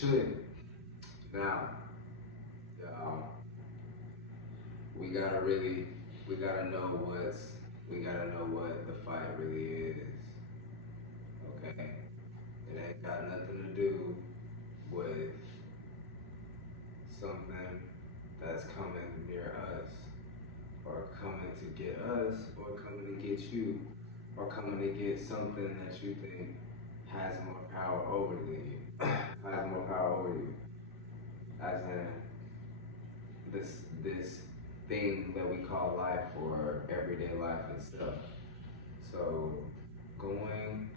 should. Now, y'all, we gotta really, we gotta know we gotta know what the fight really is, okay? It ain't got nothing to do with something that's coming near us, or coming to get us, or coming to get you, or coming to get something that you think has more power over than you, has more power over you, as in this thing that we call life or everyday life itself. So going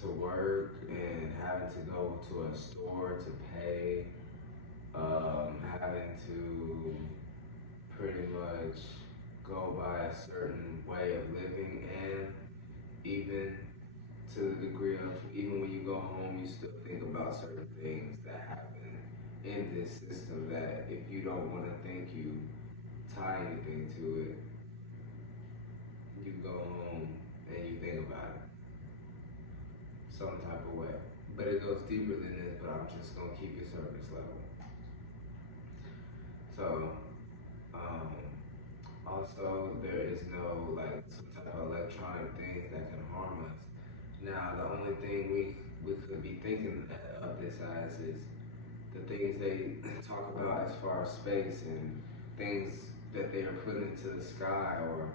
to work and having to go to a store to pay, having to pretty much go by a certain way of living, and even to the degree of even when you go home, you still think about certain things that happen in this system that if you don't want to think you tie anything to it, you go home and you think about it some type of way. But it goes deeper than this, but I'm just gonna keep it surface level. So, um, also there is no like some type of electronic things that can harm us. Now, the only thing we could be thinking of this as is the things they talk about as far as space and things that they are putting into the sky, or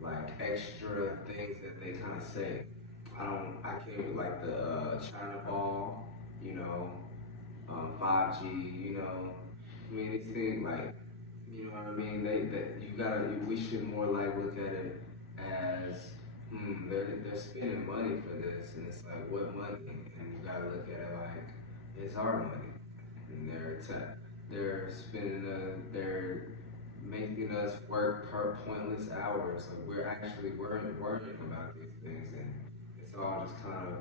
like extra things that they kind of say. I can't like the China ball, you know, 5G, you know. I mean, these things like, you know what I mean? That you gotta, we should more like look at it as, they're spending money for this, and it's like, what money? And you gotta look at it like, it's our money, and they're spending, they're making us work per pointless hours. Like we're actually worrying about these things, and it's all just kind of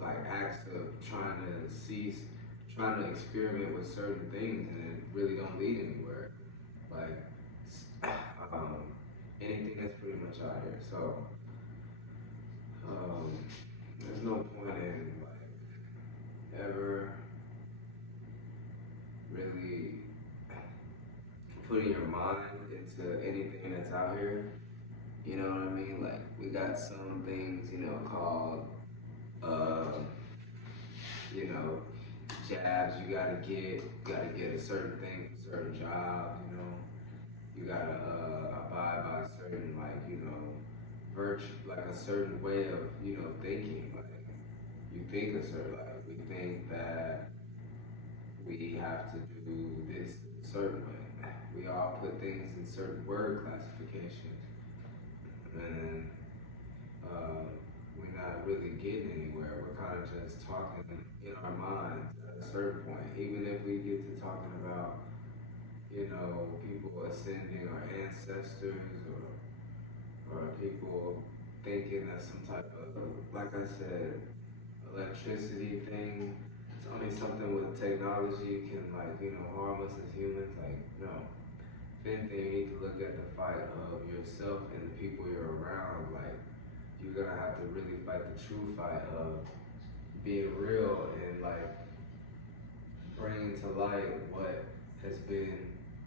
like acts of trying to experiment with certain things, and it really don't lead anywhere. Like um, anything that's pretty much out here. So um, there's no point in like ever really putting your mind into anything that's out here. You know what I mean? Like we got some things, you know, called uh, you know, jabs you gotta get a certain thing for a certain job, you know. You gotta abide by a certain like, you know, virtue, like a certain way of, you know, thinking. Like you think a certain, like we think that we have to do this a certain way. We all put things in certain word classifications, and uh, we're not really getting anywhere. We're kind of just talking in our minds at a certain point. Even if we get to talking about, you know, people ascending our ancestors, or people thinking that some type of, like I said, electricity thing. It's only something with technology can like, you know, harm us as humans. Like, no. If anything, you need to look at the fight of yourself and the people you're around. Like, you're gonna have to really fight the true fight of being real and like bringing to light what has been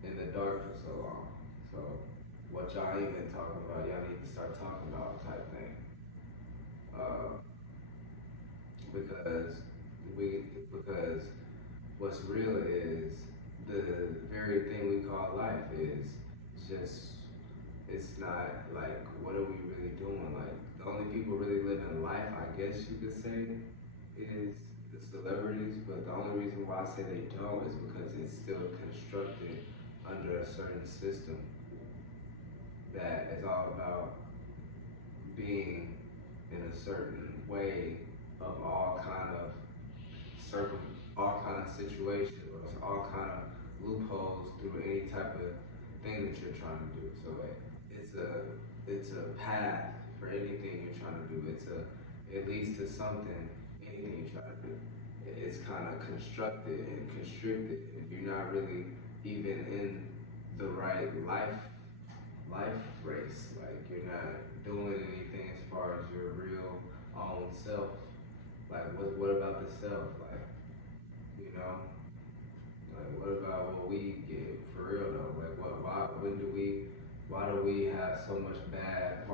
in the dark for so long. So, what y'all even talking about, y'all need to start talking about type thing. Uh, because because what's real is the very thing we call life is just, it's not like, what are we really doing? Like the only people really living life, I guess you could say, is the celebrities. But the only reason why I say they don't is because it's still constructed under a certain system that is all about being in a certain way of all kind of circum, all kind of situations, or all kind of loopholes through any type of thing that you're trying to do. So it's a path for anything you're trying to do. It leads to something. Anything you try to do, it's kind of constructed and constricted, and you're not really even in the right life race. Like you're not doing anything as far as your real own self. Like, what about the self? Like, you know, like what about what we get for real though? Like, why do we have so much bad